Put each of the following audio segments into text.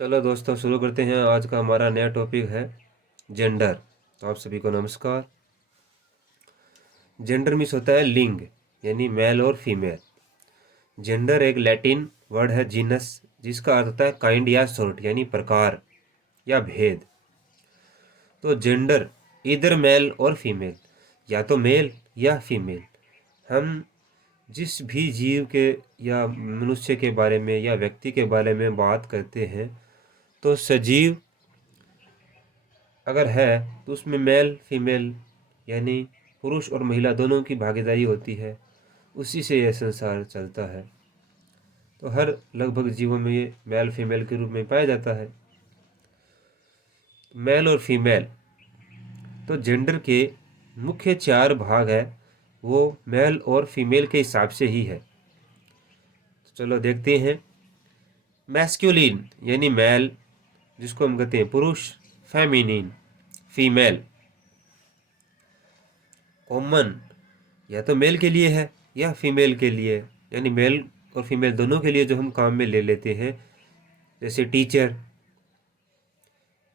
चलो दोस्तों शुरू करते हैं। आज का हमारा नया टॉपिक है जेंडर। तो आप सभी को नमस्कार। जेंडर मीन्स होता है लिंग, यानी मेल और फीमेल। जेंडर एक लैटिन वर्ड है जीनस, जिसका अर्थ होता है काइंड या सॉर्ट, यानी प्रकार या भेद। तो जेंडर इधर मेल और फीमेल, या तो मेल या फीमेल। हम जिस भी जीव के या मनुष्य के बारे में या व्यक्ति के बारे में बात करते हैं, तो सजीव अगर है तो उसमें मेल फीमेल यानी पुरुष और महिला दोनों की भागीदारी होती है। उसी से यह संसार चलता है। तो हर लगभग जीवों में ये मेल फीमेल के रूप में पाया जाता है। मेल और फीमेल, तो जेंडर के मुख्य चार भाग है, वो मेल और फीमेल के हिसाब से ही है। तो चलो देखते हैं। मैस्कुलिन यानी मेल, जिसको हम कहते हैं पुरुष। Feminine female. कॉमन या तो मेल के लिए है या फीमेल के लिए, यानी मेल और फीमेल दोनों के लिए जो हम काम में ले लेते हैं, जैसे टीचर।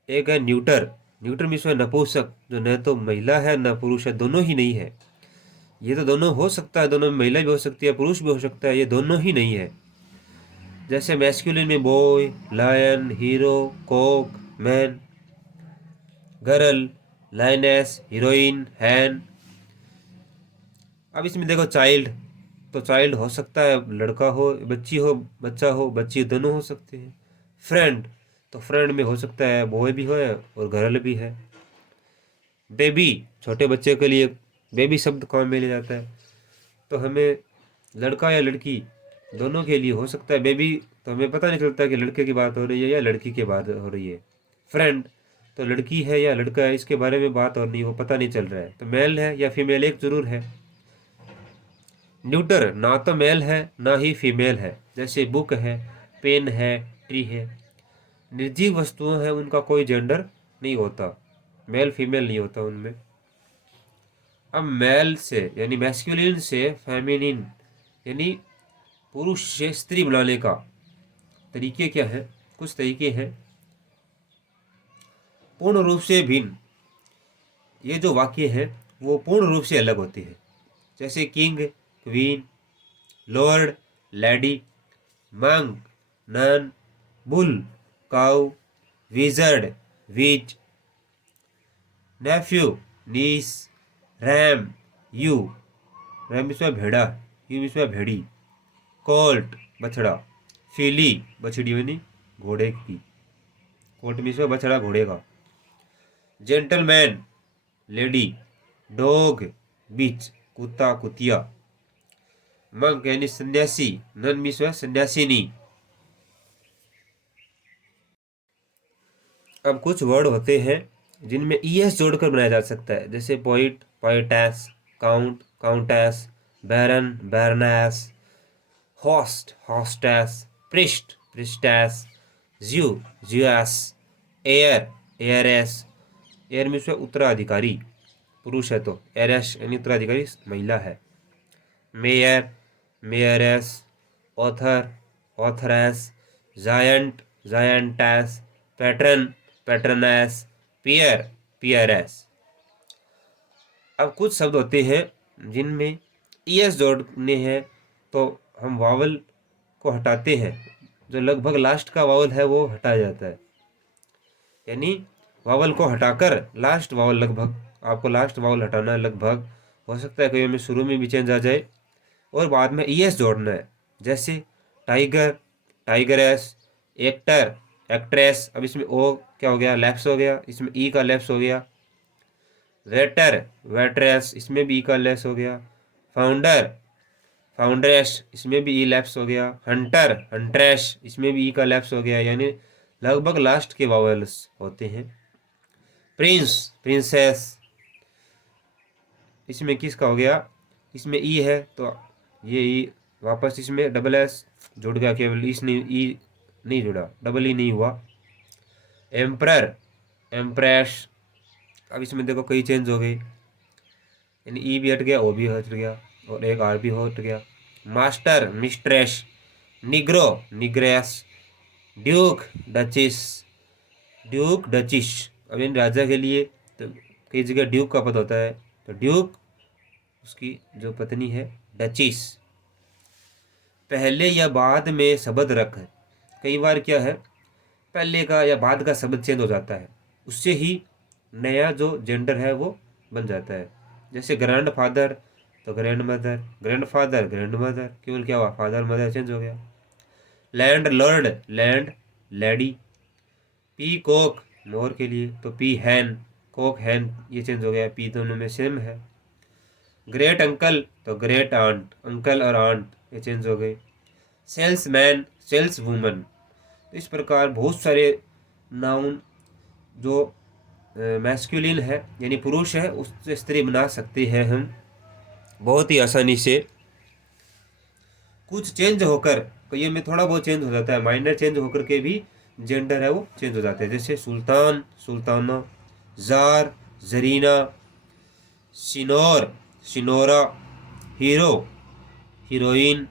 एक है न्यूटर। न्यूटर मीन्स नपुंसक, जो न तो महिला है न पुरुष है, दोनों ही नहीं है। ये तो दोनों हो सकता है, दोनों में महिला भी हो सकती है पुरुष भी हो सकता है, ये दोनों ही नहीं है। जैसे मैस्कुलिन में boy, lion, hero, cock, man. Girl, lioness, heroine, hen. अब इसमें देखो चाइल्ड, तो चाइल्ड हो सकता है लड़का हो बच्चा हो बच्ची, दोनों हो सकते हैं। फ्रेंड, तो फ्रेंड में हो सकता है बॉय भी हो और गर्ल भी है। बेबी, छोटे बच्चे के लिए बेबी शब्द काम में लिया जाता है। तो हमें लड़का या लड़की दोनों के लिए हो सकता है बेबी, तो हमें पता नहीं चलता कि लड़के की बात हो रही है या लड़की की बात हो रही है। फ्रेंड, तो लड़की है या लड़का है इसके बारे में बात और नहीं, वो पता नहीं चल रहा है, तो मेल है या फीमेल एक जरूर है। न्यूटर, ना तो मेल है ना ही फीमेल है। जैसे बुक है, पेन है, ट्री है। निर्जीव वस्तुओं हैं, उनका कोई जेंडर नहीं होता, मेल फीमेल नहीं होता उनमें। अब मेल से यानी मैस्कुलिन से फेमिनिन यानी पुरुष से स्त्री बनाने का तरीके क्या है? कुछ तरीके हैं। पूर्ण रूप से भिन्न, ये जो वाक्य है वो पूर्ण रूप से अलग होते हैं। जैसे king, queen, lord, lady, monk, nun, bull, cow, wizard, witch, nephew, niece, ram, ewe. Ram इसमें भेड़ा, यू इसमें भेड़ी। कोल्ट, बछड़ा। फिली, बछड़ी यानी घोड़े की। कोल्ट में इसमें बछड़ा घोड़े का। Gentleman, lady. डॉग, बीच, कुत्ता कुतिया। मंक यानी सन्यासी, नन मीन्स सन्यासिनी। अब कुछ वर्ड होते हैं जिनमें ईएस जोड़कर बनाया जा सकता है, जैसे poet, poetess, count, countess, baron, baroness, host, hostess, priest, priestess, Jew, Jewess, heir, heiress. Heir means उत्तराधिकारी, पुरुष है तो एरेस यानी उत्तराधिकारी महिला है। Mayor, mayoress, author, authoress, giant, giantess, patron, patroness, peer, peeress. अब कुछ शब्द होते हैं जिनमें ईएस जोड़ने हैं, तो हम वावल को हटाते हैं। जो लगभग लास्ट का वावल है वो हटाया जाता है, यानी वावल को हटाकर लास्ट वावल, लगभग आपको लास्ट वावल हटाना है। लगभग हो सकता है कहीं में शुरू में भी चेंज आ जाए और बाद में ईएस जोड़ना है। जैसे टाइगर, टाइगरेस, एक्टर, एक्ट्रेस। अब इसमें ओ क्या हो गया? लैप्स हो गया, इसमें ई का लैप्स हो गया। वेटर, वेट्रेस, इसमें भी ई का लैप्स हो गया। फाउंडर, फाउंड्रेस, इसमें भी ई लैप्स हो गया। हंटर, हंट्रेस, इसमें भी ई का लैप्स हो गया, यानी लगभग लास्ट के वावल्स होते हैं। प्रिंस, प्रिंसेस, इसमें किसका हो गया? इसमें ई है तो ये ई वापस इसमें डबल एस जुड़ गया, केवल इसने ई नहीं जुड़ा, डबल ई नहीं हुआ। Emperor, empress. अब इसमें देखो कई चेंज हो गई, यानी ई भी हट गया, ओ भी हट गया और एक आर भी हट गया। Master, mistress, negro, negress, duke, duchess, duke, duchess. अब इन राजा के लिए तो कई जगह ड्यूक का पद होता है, तो ड्यूक उसकी जो पत्नी है डचिस। पहले या बाद में शब्द रख, कई बार क्या है पहले का या बाद का शब्द चेंज हो जाता है, उससे ही नया जो जेंडर है वो बन जाता है। जैसे ग्रैंड फादर तो grandmother, grandfather grandmother, केवल क्या हुआ फादर मदर चेंज हो गया। Landlord, landlady. Peacock के लिए, तो पी हैन, कोक हैन, ये चेंज हो गया, पी दोनों में सेम है। ग्रेट अंकल तो ग्रेट आंट, अंकल और आंट ये चेंज हो गए। Salesman, saleswoman. इस प्रकार बहुत सारे नाउन जो मैस्कुलिन है यानी पुरुष है उससे स्त्री बना सकते हैं हम बहुत ही आसानी से। कुछ चेंज होकर कई में थोड़ा बहुत चेंज हो जाता है, माइनर चेंज होकर के भी जेंडर है वो चेंज हो जाते हैं। जैसे sultan, sultana, tsar, tsarina, signor, signora, hero, heroine,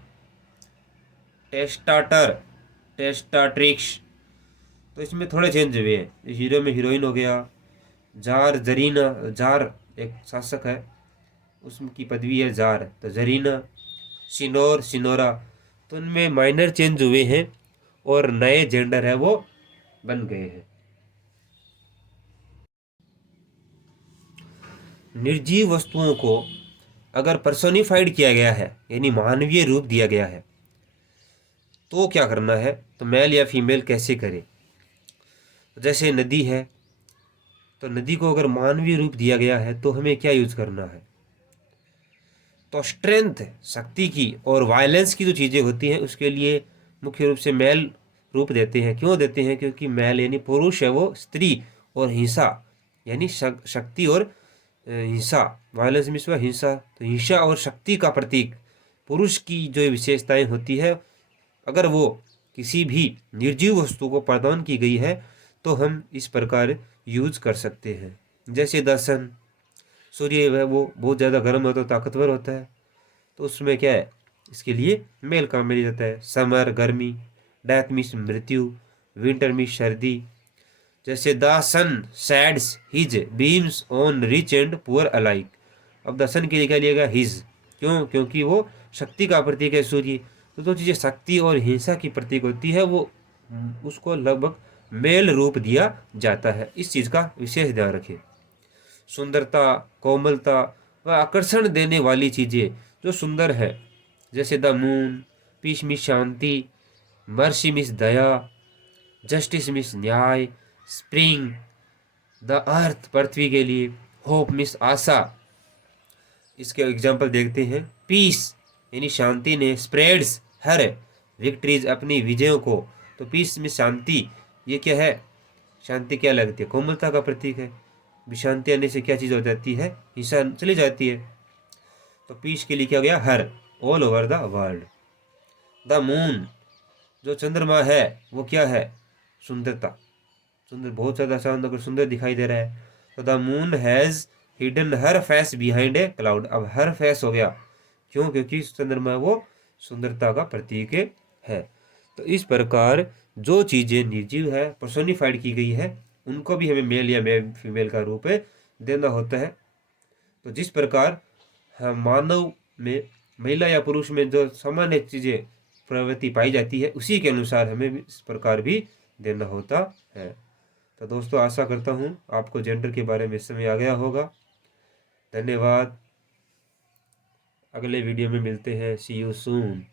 testator, testatrix. तो इसमें थोड़े चेंज हुए हैं, हीरो में हीरोइन हो गया। जार, जरीना, जार एक शासक है उसकी पदवी है जार, तो जरीना। सिनोर, सिनोरा, तो उनमें माइनर चेंज हुए हैं और नए जेंडर है वो बन गए हैं। निर्जीव वस्तुओं को अगर पर्सोनिफाइड किया गया है यानी मानवीय रूप दिया गया है तो क्या करना है, तो मेल या फीमेल कैसे करें। जैसे नदी है, तो नदी को अगर मानवीय रूप दिया गया है तो हमें क्या यूज करना है, तो स्ट्रेंथ शक्ति की और वायलेंस की जो चीज़ें होती हैं उसके लिए मुख्य रूप से मेल रूप देते हैं। क्यों देते हैं, क्योंकि मेल यानी पुरुष है वो स्त्री, और हिंसा यानी शक्ति और हिंसा, वायलेंस मीन्स हिंसा, तो हिंसा और शक्ति का प्रतीक पुरुष की जो विशेषताएं होती है अगर वो किसी भी निर्जीव वस्तु को प्रदान की गई है तो हम इस प्रकार यूज कर सकते हैं। जैसे दर्शन, सूर्य है वो बहुत ज़्यादा गर्म होता है, ताकतवर होता है, तो उसमें क्या है इसके लिए मेल काम में लिया जाता है। समर गर्मी, डेथ मीन्स मृत्यु, विंटर मीन्स सर्दी। जैसे the sun sheds his beams on rich and poor alike. अब द सन के लिए क्या लिया गया हिज, क्यों, क्योंकि वो शक्ति का प्रतीक है सूर्य। तो जो चीज़ें शक्ति और हिंसा की प्रतीक होती है वो उसको लगभग मेल रूप दिया जाता है, इस चीज़ का विशेष ध्यान रखें। सुंदरता, कोमलता व आकर्षण देने वाली चीज़ें जो सुंदर है, जैसे द मून, पीस मिस शांति, मर्सी मिस दया, जस्टिस मिस न्याय, स्प्रिंग, द अर्थ पृथ्वी के लिए, होप मिस आशा। इसके एग्जाम्पल देखते हैं। पीस यानी शांति ने स्प्रेड्स हर विक्ट्रीज अपनी विजयों को, तो पीस में शांति ये क्या है, शांति क्या लगती है, कोमलता का प्रतीक है। विशांति आने से क्या चीज़ हो जाती है, हिंसा चली जाती है। तो पीस के लिए क्या हो गया her, all over the world. The moon जो चंद्रमा है वो क्या है, सुंदरता, सुंदर, बहुत ज़्यादा चांद अगर सुंदर दिखाई दे रहा है। तो the moon has hidden her face behind a cloud. अब हर फेस हो गया, क्यों, क्योंकि चंद्रमा वो सुंदरता का प्रतीक है। तो इस प्रकार जो चीज़ें निर्जीव है पर्सोनिफाइड की गई है उनको भी हमें मेल या मेल फीमेल का रूप देना होता है। तो जिस प्रकार हम मानव में महिला या पुरुष में जो सामान्य चीज़ें प्रवृत्ति पाई जाती है उसी के अनुसार हमें भी इस प्रकार भी देना होता है। तो दोस्तों आशा करता हूँ आपको जेंडर के बारे में समझ आ गया होगा। धन्यवाद। अगले वीडियो में मिलते हैं। सी यू सून।